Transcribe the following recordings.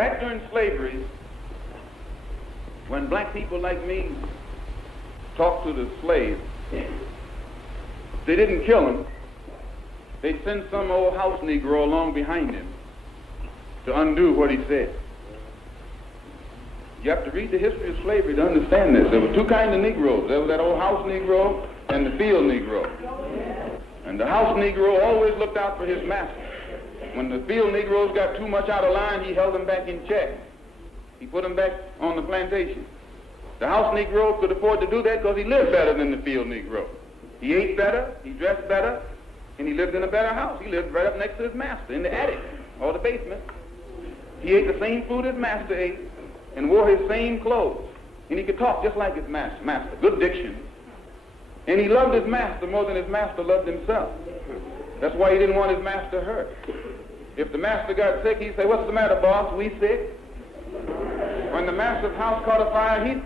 Back during slavery, when black people like me talked to the slaves, they didn't kill him. They'd send some old house Negro along behind him to undo what he said. You have to read the history of slavery to understand this. There were two kinds of Negroes. There was that old house Negro and the field Negro. And the house Negro always looked out for his master. When the field Negroes got too much out of line, he held them back in check. He put them back on the plantation. The house Negro could afford to do that because he lived better than the field Negro. He ate better, he dressed better, and he lived in a better house. He lived right up next to his master in the attic or the basement. He ate the same food his master ate and wore his same clothes. And he could talk just like his master. Good diction. And he loved his master more than his master loved himself. That's why he didn't want his master hurt. If the master got sick, he'd say, "What's the matter, boss? We sick?" When the master's house caught a fire, he'd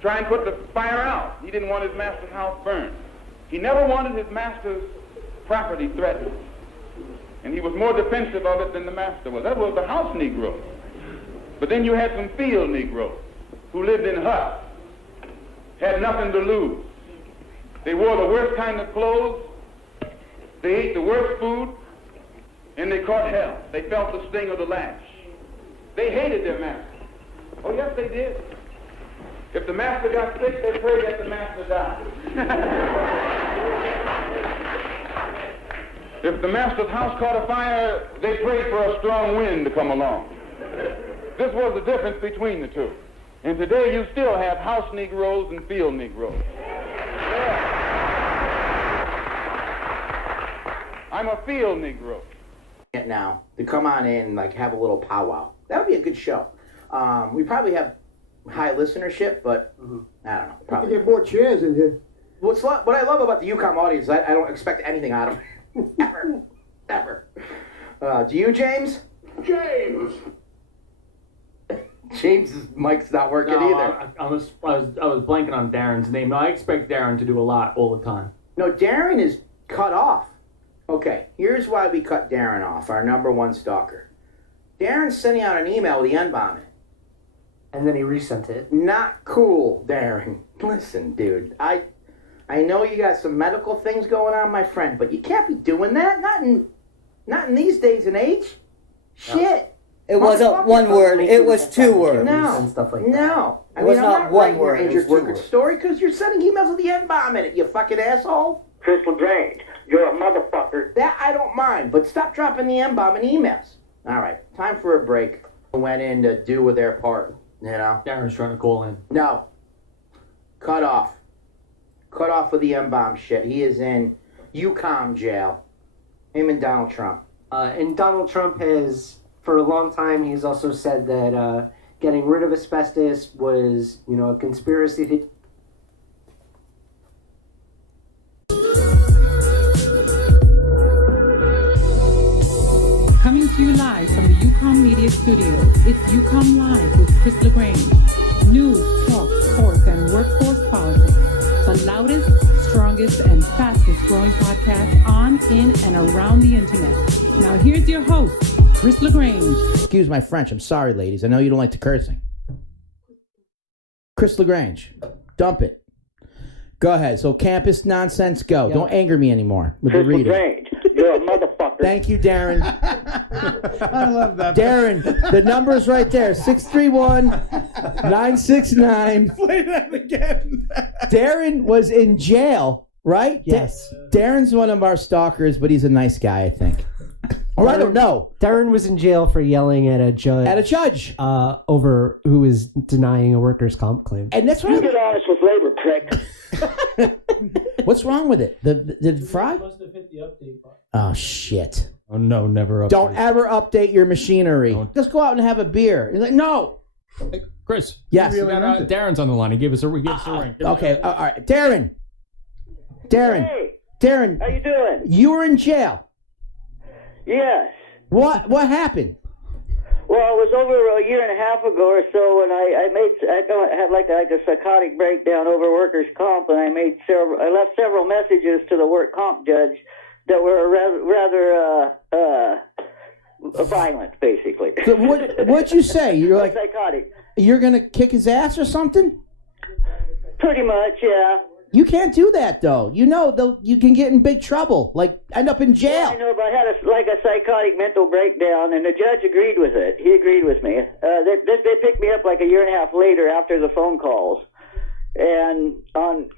try and put the fire out. He didn't want his master's house burned. He never wanted his master's property threatened. And he was more defensive of it than the master was. That was the house Negro. But then you had some field Negroes who lived in huts, had nothing to lose. They wore the worst kind of clothes, they ate the worst food, and they caught hell. They felt the sting of the lash. They hated their master. Oh, yes, they did. If the master got sick, they prayed that the master died. If the master's house caught a fire, they prayed for a strong wind to come along. This was the difference between the two. And today you still have house Negroes and field Negroes. Yeah. I'm a field Negro. Now, to come on in and like have a little powwow. That would be a good show. We probably have high listenership, but I don't know. Probably get more chairs in here. What I love about the UCOM audience, I don't expect anything out of it. Ever. Do you, James? James! James's mic's not working either. I was blanking on Darren's name. No, I expect Darren to do a lot all the time. No, Darren is cut off. Okay, here's why we cut Darren off, our number one stalker. Darren's sending out an email with the N-bomb in it. And then he resent it. Not cool, Darren. Listen, dude, I know you got some medical things going on, my friend, but you can't be doing that. Not in these days and age. No. Shit. It wasn't one word. It was two words. No. And stuff like that. No. It was not one word. Your It was injured two worker words. story because you're sending emails with the N-bomb in it, you fucking asshole. Chris LaGrange, you're a motherfucker. That I don't mind, but stop dropping the N-bomb in emails. All right, time for a break. Went in to do with their part, you know? Darren's trying to call in. No. Cut off. Cut off with the N-bomb shit. He is in UCOM jail. Him and Donald Trump. And Donald Trump has, for a long time, he's also said that getting rid of asbestos was, a conspiracy. Coming to you live from the UCOM Media Studios, it's UCOM Live with Chris LaGrange. News, talk, sports, and workforce politics. The loudest, strongest, and fastest growing podcast on, in, and around the internet. Now here's your host, Chris LaGrange. Excuse my French. I'm sorry, ladies. I know you don't like the cursing. Chris LaGrange. Dump it. Go ahead. So campus nonsense, go. Yep. Don't anger me anymore with Chris the reading. LaGrange, you're a motherfucker. Thank you, Darren. I love that. Darren, the number's right there. 631-969. Play that again. Darren was in jail, right? Yes. Darren's one of our stalkers, but he's a nice guy, I think. Or I don't know. Darren was in jail for yelling at a judge. At a judge. Over who was denying a workers' comp claim. And that's what You get honest with labor, prick. What's wrong with it? The fry? Supposed to hit the update button. Oh, shit. Oh, no, never update. Don't ever update your machinery. Don't. Just go out and have a beer. You're like, no. Hey, Chris. Yes. We got, Darren's on the line. He gave us a ring. Okay, all right. Darren. Hey, Darren. how you doing? You were in jail. Yes. What happened? Well, it was over a year and a half ago or so when I had like a psychotic breakdown over workers' comp, and I left several messages to the work comp judge that were rather violent, basically. So what'd you say? You're like, psychotic. you're gonna kick his ass or something? Pretty much, yeah. You can't do that though. You know, you can get in big trouble, like end up in jail. Yeah, I know, but I had a psychotic mental breakdown, and the judge agreed with it. He agreed with me. They picked me up like a year and a half later after the phone calls, and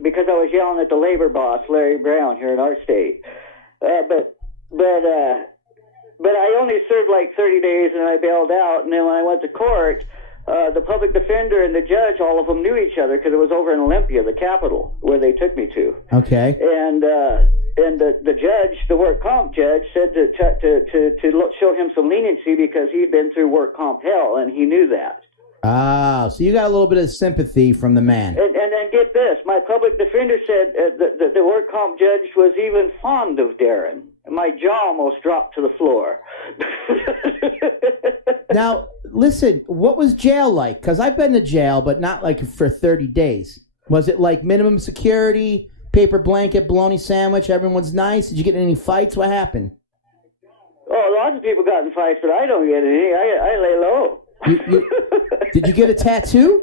because I was yelling at the labor boss, Larry Brown, here in our state. But I only served like 30 days, and I bailed out. And then when I went to court, the public defender and the judge, all of them knew each other because it was over in Olympia, the capital, where they took me to. Okay. And the judge, the work comp judge, said to show him some leniency because he'd been through work comp hell, and he knew that. Ah, so you got a little bit of sympathy from the man. And then get this, my public defender said the work comp judge was even fond of Darren. My jaw almost dropped to the floor. Now, listen, what was jail like? Because I've been to jail, but not like for 30 days. Was it like minimum security, paper blanket, bologna sandwich, everyone's nice? Did you get in any fights? What happened? Oh, lots of people got in fights, but I don't get any. I lay low. Did you get a tattoo?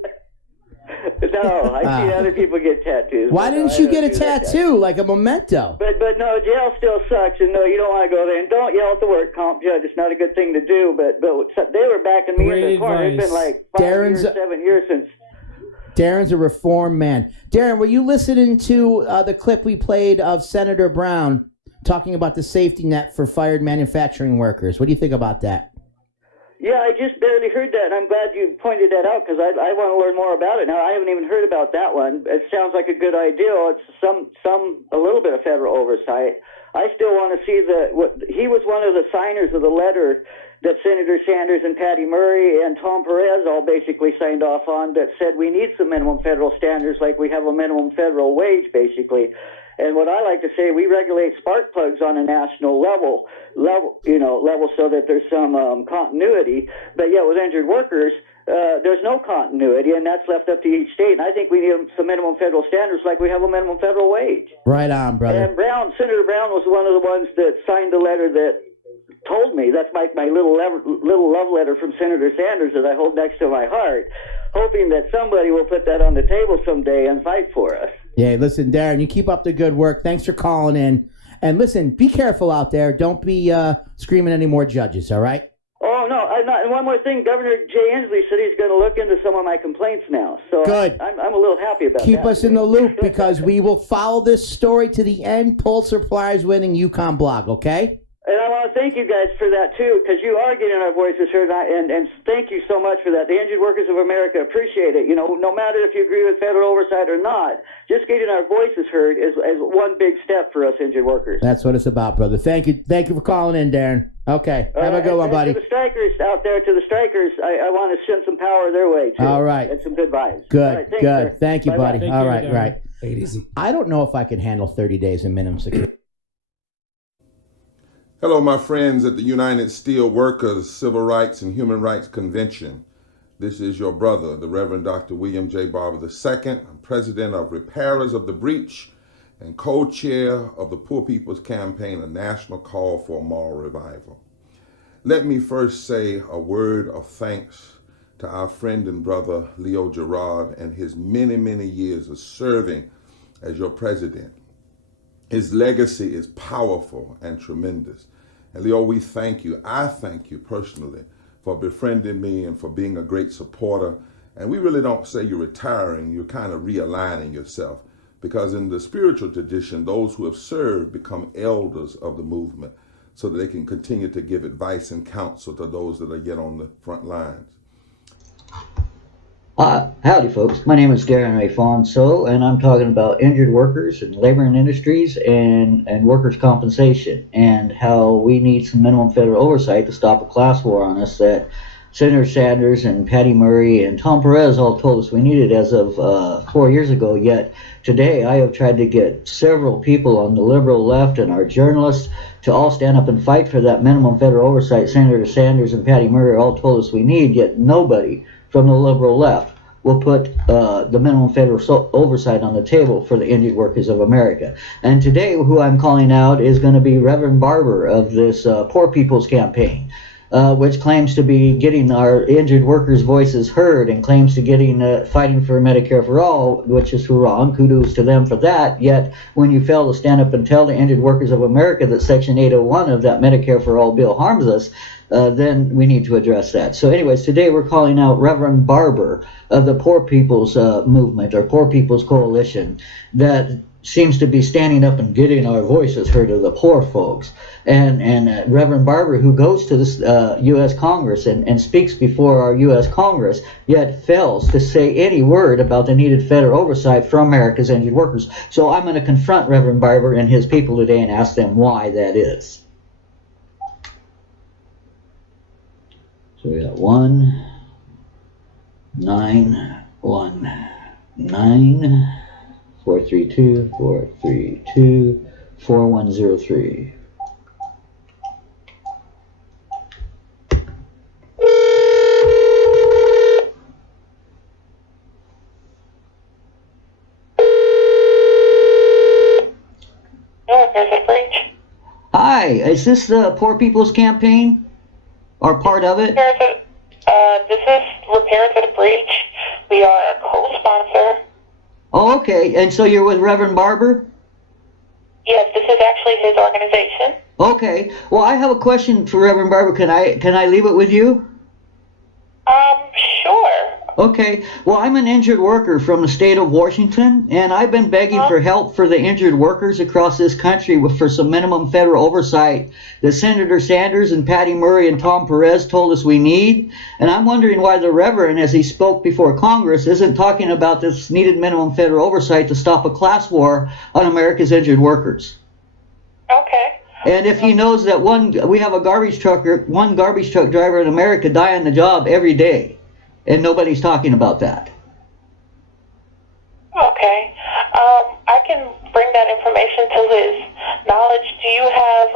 No, I see other people get tattoos. Why didn't you get a tattoo, like a memento? But no, jail still sucks, and no, you don't want to go there. And don't yell at the work comp judge. It's not a good thing to do. But they were backing me in the corner. It's been like 7 years since. Darren's a reformed man. Darren, were you listening to the clip we played of Senator Brown talking about the safety net for fired manufacturing workers? What do you think about that? Yeah, I just barely heard that, and I'm glad you pointed that out because I want to learn more about it. Now, I haven't even heard about that one. It sounds like a good idea. It's a little bit of federal oversight. I still want to see he was one of the signers of the letter that Senator Sanders and Patty Murray and Tom Perez all basically signed off on that said we need some minimum federal standards like we have a minimum federal wage, basically. And what I like to say, we regulate spark plugs on a national level so that there's some continuity. But yet with injured workers, there's no continuity, and that's left up to each state. And I think we need some minimum federal standards like we have a minimum federal wage. Right on, brother. And Senator Brown was one of the ones that signed the letter that told me. That's my little love letter from Senator Sanders that I hold next to my heart, hoping that somebody will put that on the table someday and fight for us. Yeah, listen, Darren, you keep up the good work. Thanks for calling in. And listen, be careful out there. Don't be screaming any more judges, all right? Oh, no, I'm not. And one more thing, Governor Jay Inslee said he's going to look into some of my complaints now. So good. I'm a little happy about that. Keep us in the loop because we will follow this story to the end. Pulitzer Prize winning Yukon blog, okay? And I want to thank you guys for that, too, because you are getting our voices heard, and thank you so much for that. The Injured Workers of America appreciate it. You know, no matter if you agree with federal oversight or not, just getting our voices heard is one big step for us injured workers. That's what it's about, brother. Thank you for calling in, Darren. Okay, have a good one, buddy. To the strikers out there, I want to send some power their way, too. All right. And some good vibes. Good, all right, thanks, good. sir. Thank you, Bye-bye. buddy. All right, right. Take it easy. I don't know if I can handle 30 days in minimum security. Hello, my friends at the United Steelworkers Civil Rights and Human Rights Convention. This is your brother, the Reverend Dr. William J. Barber II. I'm president of Repairers of the Breach and co-chair of the Poor People's Campaign, a national call for a moral revival. Let me first say a word of thanks to our friend and brother, Leo Gerard, and his many, many years of serving as your president. His legacy is powerful and tremendous. And Leo, we thank you. I thank you personally for befriending me and for being a great supporter. And we really don't say you're retiring, you're kind of realigning yourself. Because in the spiritual tradition, those who have served become elders of the movement so that they can continue to give advice and counsel to those that are yet on the front lines. Howdy, folks. My name is Darren Ray Fonso, and I'm talking about injured workers and labor and industries and workers' compensation and how we need some minimum federal oversight to stop a class war on us that Senator Sanders and Patty Murray and Tom Perez all told us we needed as of 4 years ago. Yet today I have tried to get several people on the liberal left and our journalists to all stand up and fight for that minimum federal oversight Senator Sanders and Patty Murray all told us we need, yet nobody from the liberal left will put the minimum federal oversight on the table for the injured workers of America. And today, who I'm calling out is going to be Reverend Barber of this Poor People's Campaign. which claims to be getting our injured workers' voices heard and claims to getting fighting for Medicare for all, which is wrong. Kudos to them for that. Yet, when you fail to stand up and tell the injured workers of America that Section 801 of that Medicare for all bill harms us, then we need to address that. So anyways, today we're calling out Reverend Barber of the Poor People's Movement, or Poor People's Coalition, that seems to be standing up and getting our voices heard of the poor folks. And Reverend Barber, who goes to the U.S. Congress and speaks before our U.S. Congress, yet fails to say any word about the needed federal oversight for America's injured workers. So I'm going to confront Reverend Barber and his people today and ask them why that is. So we got 1-919 432 4103. Hi, is this the Poor People's Campaign? Or part of it? This is Repairs at a Breach. We are a co-sponsor. Oh, okay. And so you're with Reverend Barber? Yes, this is actually his organization. Okay. Well, I have a question for Reverend Barber. Can I leave it with you? Sure. Okay. Well, I'm an injured worker from the state of Washington, and I've been begging for help for the injured workers across this country for some minimum federal oversight that Senator Sanders and Patty Murray and Tom Perez told us we need. And I'm wondering why the Reverend, as he spoke before Congress, isn't talking about this needed minimum federal oversight to stop a class war on America's injured workers. Okay. And if he knows that we have one garbage truck driver in America die on the job every day, and nobody's talking about that. Okay. I can bring that information to his knowledge. Do you have,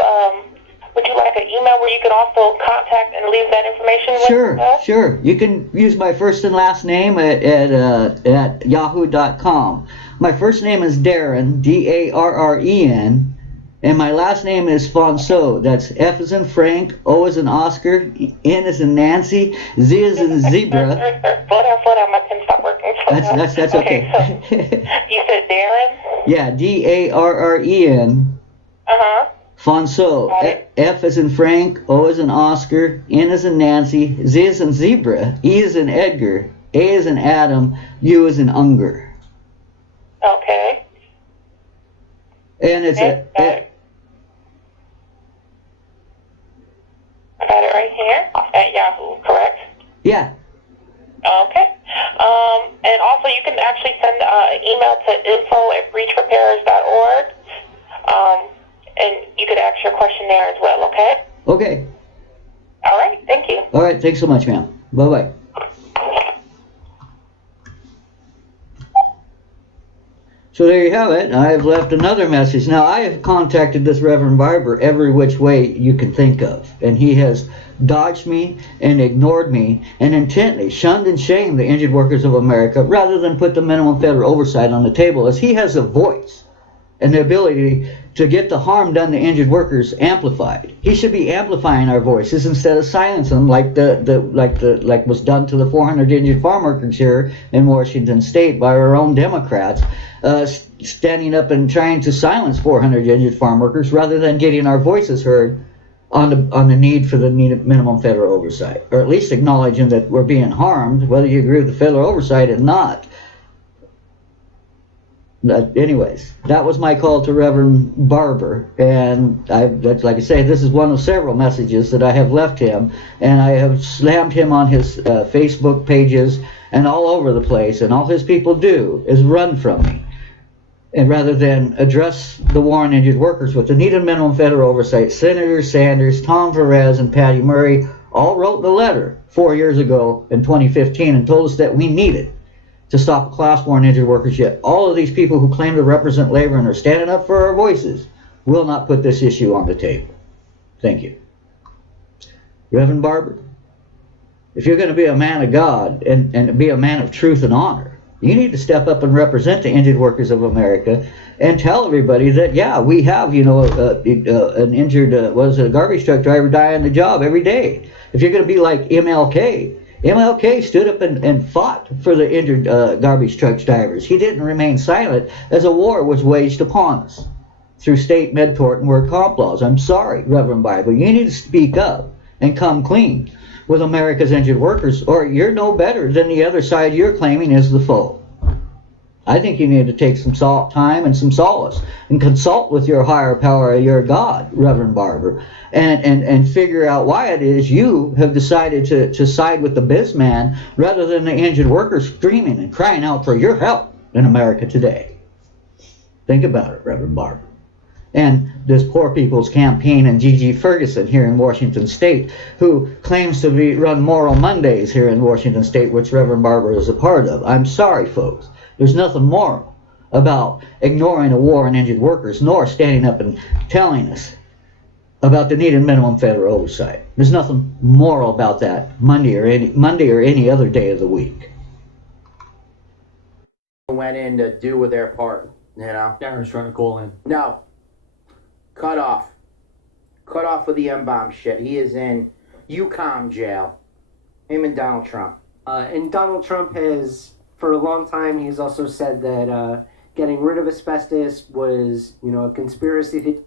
would you like an email where you can also contact and leave that information with us? Sure. You can use my first and last name at yahoo.com. My first name is Darren, D-A-R-R-E-N, and my last name is Fonso. That's F as in Frank, O as in Oscar, N as in Nancy, Z as in zebra. Slow down, my pen stopped working. That's okay. So you said Darren? Yeah, D-A-R-R-E-N. Fonso. F as in Frank, O as in Oscar, N as in Nancy, Z as in zebra, E as in Edgar, A as in Adam, U as in Unger. Okay. And it's I got it right here at Yahoo, correct? Yeah. Okay. And also you can actually send an email to info@breachrepairers.org. And you could ask your question there as well, okay? Okay. All right, thank you. All right, thanks so much, ma'am. Bye-bye. So there you have it. I've left another message. Now, I have contacted this Reverend Barber every which way you can think of, and he has dodged me and ignored me and intently shunned and shamed the injured workers of America rather than put the minimum federal oversight on the table, as he has a voice and the ability to get the harm done to injured workers amplified. He should be amplifying our voices instead of silencing them like was done to the 400 injured farm workers here in Washington State by our own Democrats, standing up and trying to silence 400 injured farm workers rather than getting our voices heard on the need for the minimum federal oversight, or at least acknowledging that we're being harmed, whether you agree with the federal oversight or not. Anyways, that was my call to Reverend Barber, and like I say, this is one of several messages that I have left him, and I have slammed him on his Facebook pages and all over the place, and all his people do is run from me. And rather than address the war on injured workers with the needed minimum federal oversight, Senator Sanders, Tom Perez, and Patty Murray all wrote the letter 4 years ago in 2015 and told us that we needed to stop a class war on injured workers. Yet all of these people who claim to represent labor and are standing up for our voices will not put this issue on the table. Thank you. Reverend Barber, if you're going to be a man of God and be a man of truth and honor, You need to step up and represent the injured workers of America and tell everybody that, yeah, we have, an injured, a garbage truck driver die on the job every day. If you're going to be like MLK stood up and fought for the injured garbage truck drivers. He didn't remain silent as a war was waged upon us through state med tort and work comp laws. I'm sorry, Reverend Bible. You need to speak up and come clean with America's injured workers, or you're no better than the other side you're claiming is the foe. I think you need to take some time and some solace and consult with your higher power, your God, Reverend Barber, and figure out why it is you have decided to side with the bizman rather than the injured workers screaming and crying out for your help in America today. Think about it, Reverend Barber. And this Poor People's Campaign and Gigi Ferguson here in Washington State, who claims to run Moral Mondays here in Washington State, which Reverend Barber is a part of. I'm sorry, folks. There's nothing moral about ignoring a war on injured workers, nor standing up and telling us about the needed minimum federal oversight. There's nothing moral about that Monday or any other day of the week. Went in to do with their part, Darren's trying to call in. No. Cut off. Cut off with the M-bomb shit. He is in UCOM jail. Him and Donald Trump. And Donald Trump has, for a long time, he's also said that getting rid of asbestos was, a conspiracy.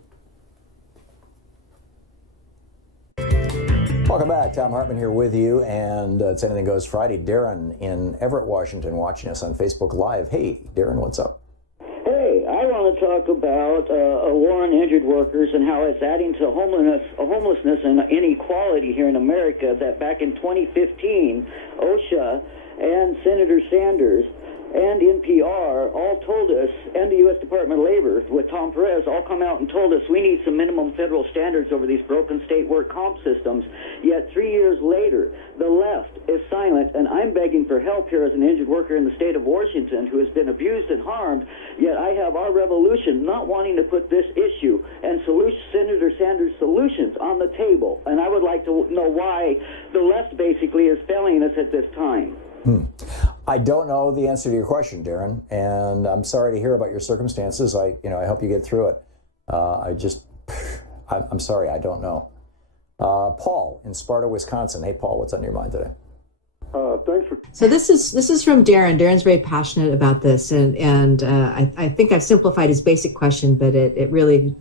Welcome back. Tom Hartman here with you, and it's Anything Goes Friday. Darren in Everett, Washington, watching us on Facebook Live. Hey, Darren, what's up? Hey, I want to talk about a war on injured workers and how it's adding to homelessness and inequality here in America. That back in 2015, OSHA and Senator Sanders and NPR all told us, and the U.S. Department of Labor with Tom Perez all come out and told us we need some minimum federal standards over these broken state work comp systems. Yet 3 years later, the left is silent, and I'm begging for help here as an injured worker in the state of Washington who has been abused and harmed. Yet I have our revolution not wanting to put this issue and Senator Sanders' solutions on the table. And I would like to know why the left basically is failing us at this time. I don't know the answer to your question, Darren, and I'm sorry to hear about your circumstances. I hope you get through it. I'm sorry, I don't know. Paul in Sparta, Wisconsin. Hey, Paul, what's on your mind today? Thanks for. So this is from Darren. Darren's very passionate about this, and I think I've simplified his basic question, but it really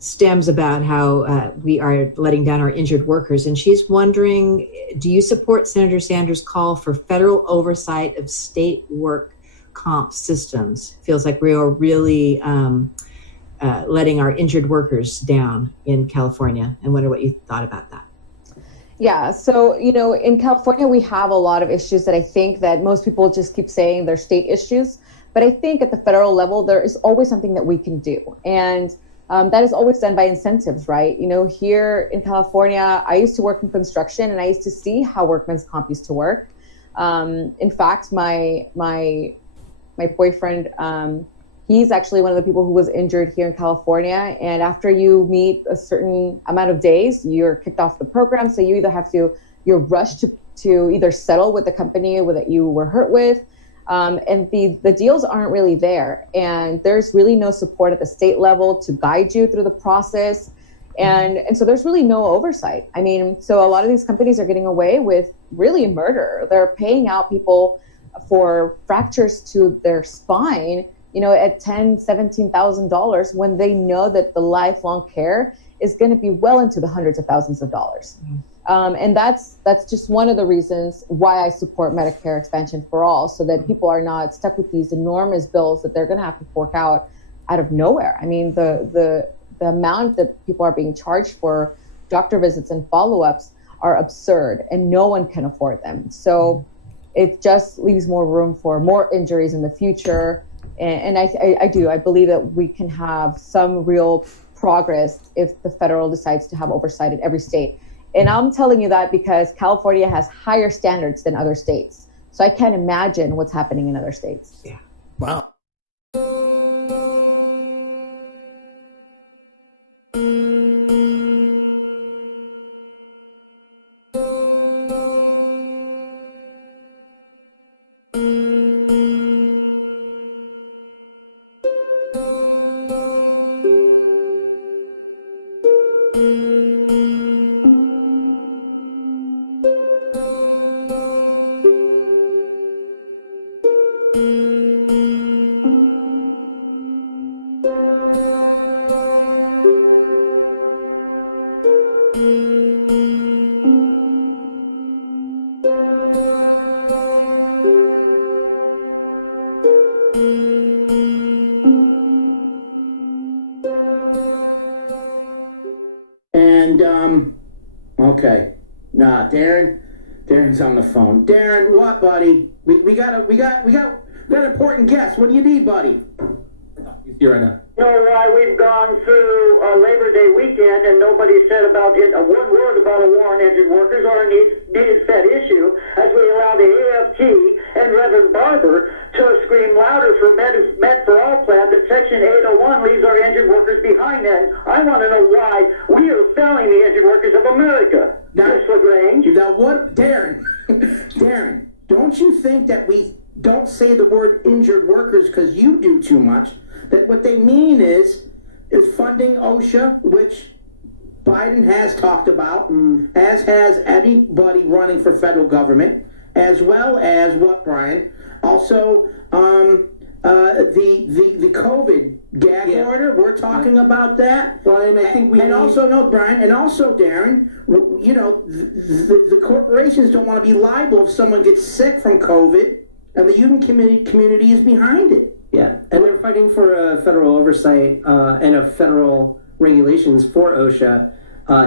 stems about how we are letting down our injured workers. And she's wondering, do you support Senator Sanders' call for federal oversight of state work comp systems? Feels like we are really letting our injured workers down in California, and wonder what you thought about that. Yeah, so, in California, we have a lot of issues that I think that most people just keep saying they're state issues. But I think at the federal level, there is always something that we can do. And that is always done by incentives, right? Here in California, I used to work in construction, and I used to see how workman's comp used to work. In fact, my boyfriend, he's actually one of the people who was injured here in California. And after you meet a certain amount of days, you're kicked off the program. So you either you're rushed to either settle with the company that you were hurt with. And the deals aren't really there. And there's really no support at the state level to guide you through the process. And so there's really no oversight. I mean, so a lot of these companies are getting away with really murder. They're paying out people for fractures to their spine, at $10,000, $17,000 when they know that the lifelong care is going to be well into the hundreds of thousands of dollars. And that's just one of the reasons why I support Medicare expansion for all, so that people are not stuck with these enormous bills that they're going to have to fork out of nowhere. I mean, the amount that people are being charged for doctor visits and follow-ups are absurd, and no one can afford them. So it just leaves more room for more injuries in the future. And I believe that we can have some real progress if the federal decides to have oversight in every state. And I'm telling you that because California has higher standards than other states. So I can't imagine what's happening in other states. Yeah. Wow. And, okay. Nah, Darren's on the phone. Darren, what, buddy? We got important guests. What do you need, buddy? He's here right now. You know why we've gone through Labor Day weekend and nobody said about it, one word about a war on injured workers or a needed Fed issue, as we allow the AFT and Reverend Barber to scream louder for Med for All plan that Section 801 leaves our injured workers behind. And I want to know why we are failing the injured workers of America. Chris LaGrange. Now what, Darren, Darren, don't you think that we don't say the word injured workers because you do too much? That what they mean is funding OSHA, which Biden has talked about, as has anybody running for federal government, as well as what, Brian? Also, the COVID gag order. We're talking about that. Brian, I think we and need... also no, Brian, and also Darren. You know, the corporations don't want to be liable if someone gets sick from COVID, and the union community is behind it. Yeah, and they're fighting for a federal oversight and a federal regulations for OSHA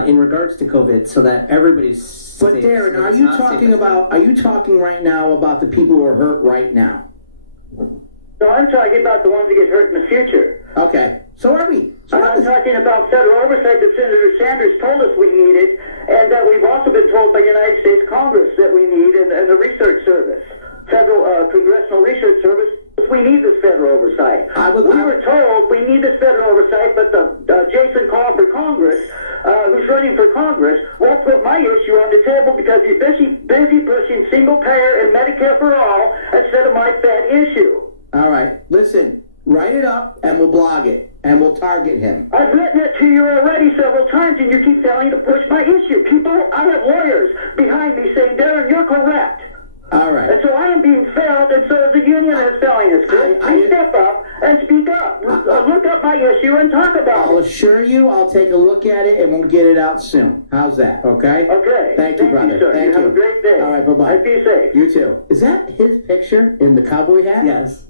in regards to COVID, so that everybody's safe. But Darren, are you talking right now about the people who are hurt right now? No, I'm talking about the ones that get hurt in the future. Okay, so are we? So I'm talking about federal oversight that Senator Sanders told us we needed, and that we've also been told by the United States Congress that we need, and the Research Service, Federal Congressional Research Service. We need this federal oversight. We were told we need this federal oversight, but the Jason Call for Congress, who's running for Congress, won't put my issue on the table because he's busy pushing single payer and Medicare for all instead of my Fed issue. All right, listen, write it up and we'll blog it and we'll target him. I've written it to you already several times and you keep failing to push my issue. I have lawyers behind me saying, Darren, you're correct. All right. And so I am being failed, and so is the union is failing us, Chris. Please step up and speak up. Look up my issue and talk about it. I'll assure you I'll take a look at it and we'll get it out soon. How's that, okay? Okay. Thank you, brother. Sir. Thank you. Have a great day. All right, bye-bye. And be safe. You too. Is that his picture in the cowboy hat? Yes.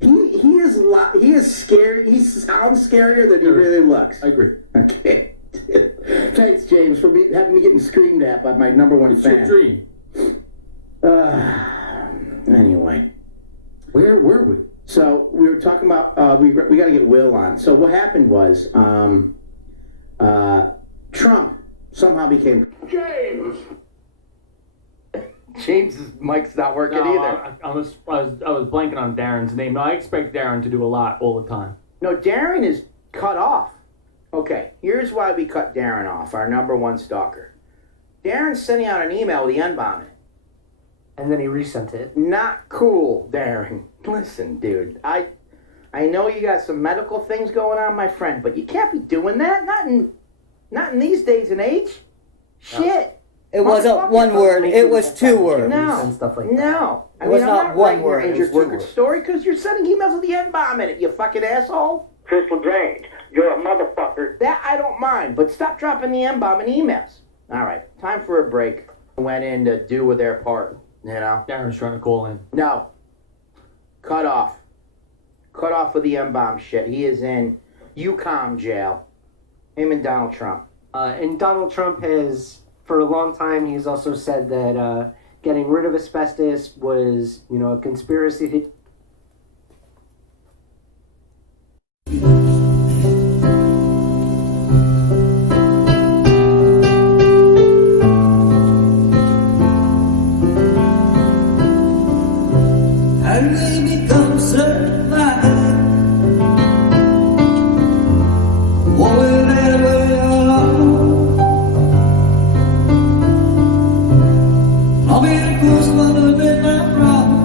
He is scary. He sounds scarier than he really looks. I agree. Okay. Thanks, James, for having me getting screamed at by my number one fan. It's your dream. Anyway, where were we? So we were talking about we got to get Will on. So what happened was Trump somehow became James's mic's not working either. I was blanking on Darren's name. No, I expect Darren to do a lot all the time. No, Darren is cut off. Okay, here's why we cut Darren off, our number one stalker. Darren's sending out an email with the N-bomb in it. And then he resent it. Not cool, Darren. Listen, dude, I know you got some medical things going on, my friend, but you can't be doing that. Not in these days and age. No. Shit. It wasn't one word. It was two words. No. Stuff like that. No. It was not one word. Your injured worker story because you're sending emails with the N-bomb in it, you fucking asshole. Chris LaGrange, you're a motherfucker. That I don't mind, but stop dropping the N-bomb in emails. All right, time for a break. Went in to do with their part. You know? Darren's trying to call in. No. Cut off. Cut off with the M-bomb shit. He is in UCOM jail. Him and Donald Trump. And Donald Trump has, for a long time, he's also said that getting rid of asbestos was, a conspiracy. And they become certified. Whatever you are, I'll be the first one to admit my problem.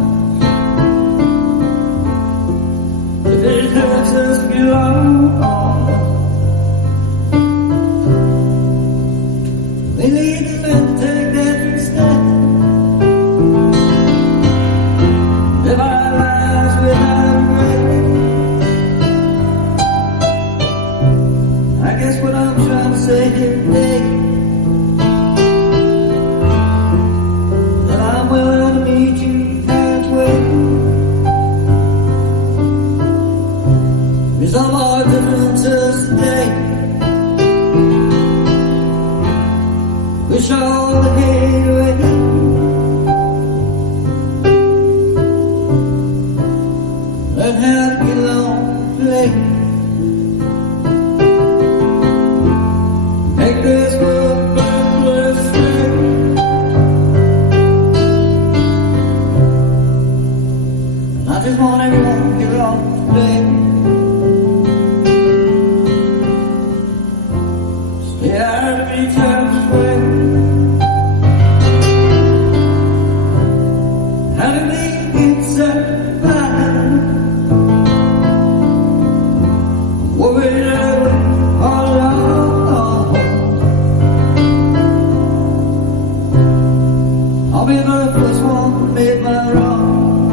I'll be the first one who made my wrong.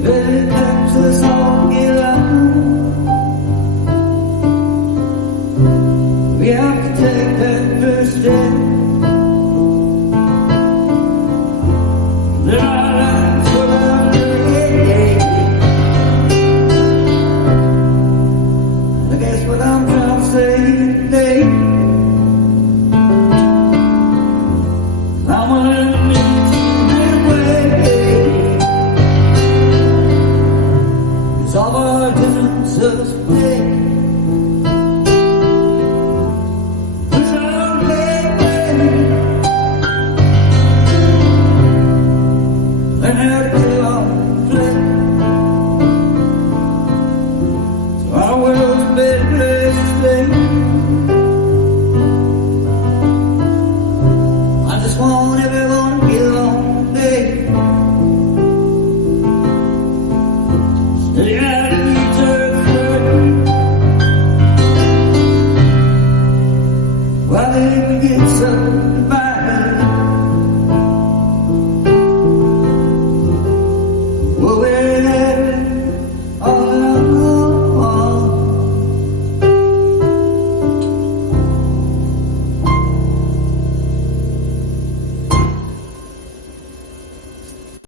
If it comes to this, I'll get